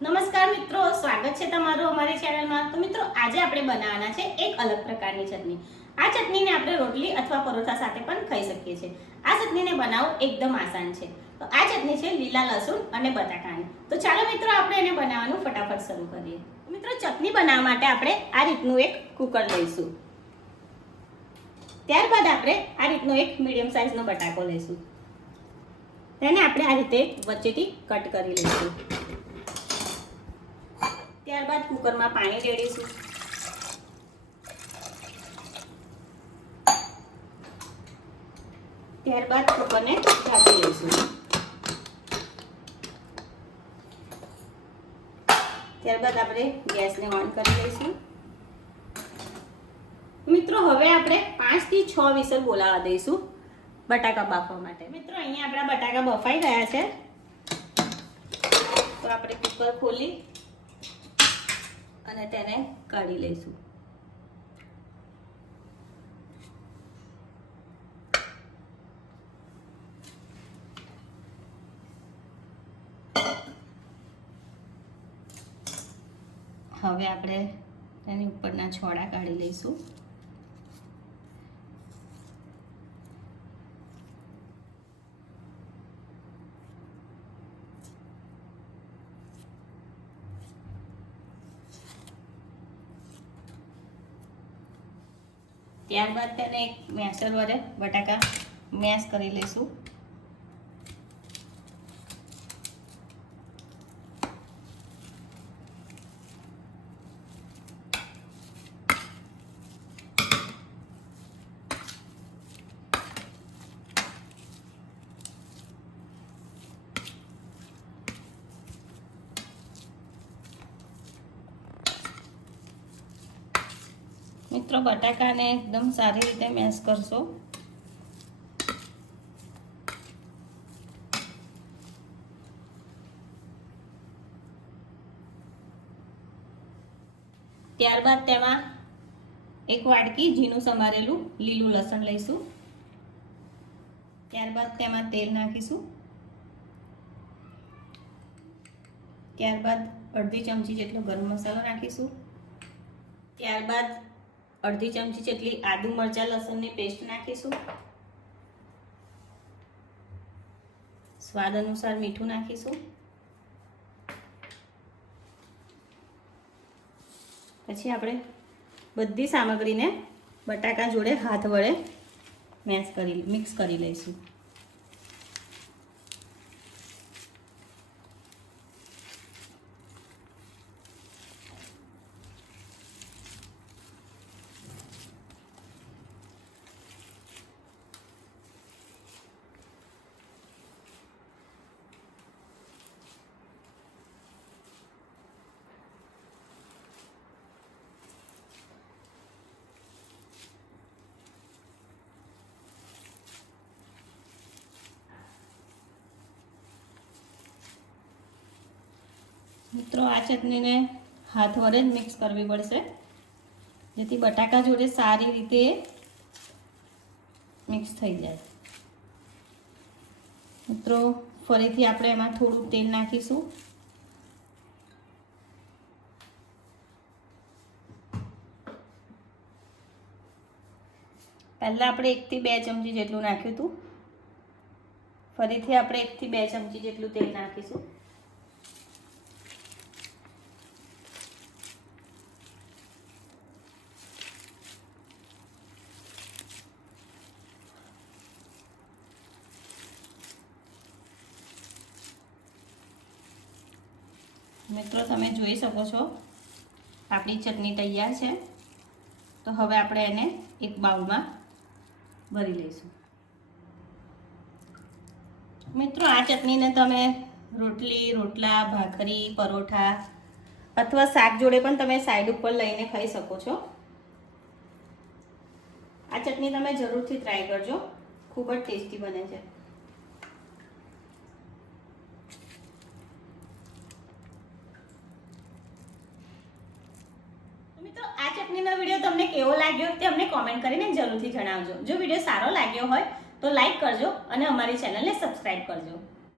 નમસ્કાર મિત્રો, સ્વાગત છે તમારું અમારી ચેનલમાં। તો મિત્રો આજે આપણે બનાવવાના છે એક અલગ પ્રકારની ચટણી। આ ચટણીને આપણે રોટલી અથવા પરોઠા સાથે પણ ખાઈ શકીએ છીએ। આ ચટણીને બનાવવું એકદમ આસાન છે। તો આ ચટણી છે લીલા લસણ અને બટાકાની। તો ચાલો મિત્રો આપણે એને બનાવવાનું ફટાફટ શરૂ કરીએ। મિત્રો ચટણી બનાવવા માટે આપણે આ રીતનું એક કુકર લઈશું। ત્યારબાદ આપણે આ રીતનો એક મીડિયમ સાઈઝનો બટાકો લઈશું। તેને આપણે આ રીતે વચ્ચેથી કટ કરી લઈશું। ત્યારબાદ કુકરમાં પાણી રેડીશું। ત્યારબાદ કુકરને ઢાંકી લઈશું। ત્યારબાદ આપણે ગેસને ઓન કરી લઈશું। મિત્રો હવે આપણે 5 થી 6 વિસલ બોલાવા દઈશું બટાકા બાફવા માટે। મિત્રો અહીંયા આપણા બટાકા બફાઈ ગયા છે, તો આપણે કુકર ખોલી અને તેને કાઢી લઈશું। હવે આપણે તેની ઉપરના છોડા કાઢી લઈશું। ત્યારબાદ તેને એક મેસર વડે બટાકા મેશ કરી લઈશું। મિત્રો બટાકાને એકદમ સારી રીતે મેશ કરશો। ત્યારબાદ તેમાં એક વાટકી ઝીણું સમારેલું લીલું લસણ લઈશું। ત્યારબાદ તેમાં તેલ નાખીશું। ત્યારબાદ અડધી ચમચી જેટલો ગરમ મસાલો નાખીશું। ત્યારબાદ અડધી ચમચી જેટલી આદુ મરચા લસણની પેસ્ટ નાખીશું। સ્વાદ અનુસાર મીઠું નાખીશું। પછી આપણે બધી સામગ્રીને બટાકા જોડે હાથ વડે મિક્સ કરી લઈશું। મિત્રો આ ચટણીને હાથ વડે જ મિક્સ કરવી પડશે, જેથી બટાકા જોડે સારી રીતે મિક્સ થઈ જાય। મિત્રો ફરીથી આપણે એમાં થોડું તેલ નાખીશું। પહેલાં આપણે 1 થી 2 ચમચી જેટલું નાખ્યું હતું, ફરીથી આપણે 1 થી 2 ચમચી જેટલું તેલ નાખીશું। મિત્રો તમે જોઈ શકો છો આપણી ચટણી તૈયાર છે। તો હવે આપણે એને એક બાઉલમાં ભરી લઈશું। મિત્રો આ ચટણીને તમે રોટલી, રોટલા, ભાખરી, પરોઠા અથવા શાક જોડે પણ તમે સાઈડ ઉપર લઈને ખાઈ શકો છો। આ ચટણી તમે જરૂરથી ટ્રાય કરજો, ખૂબ જ ટેસ્ટી બને છે। મિત્રો આ ચટણીનો વિડીયો તમને કેવો લાગ્યો તે અમને કોમેન્ટ કરીને જરૂરથી જણાવજો। જો વિડીયો સારો લાગ્યો હોય તો લાઈક કરજો અને અમારી ચેનલને સબસ્ક્રાઇબ કરજો।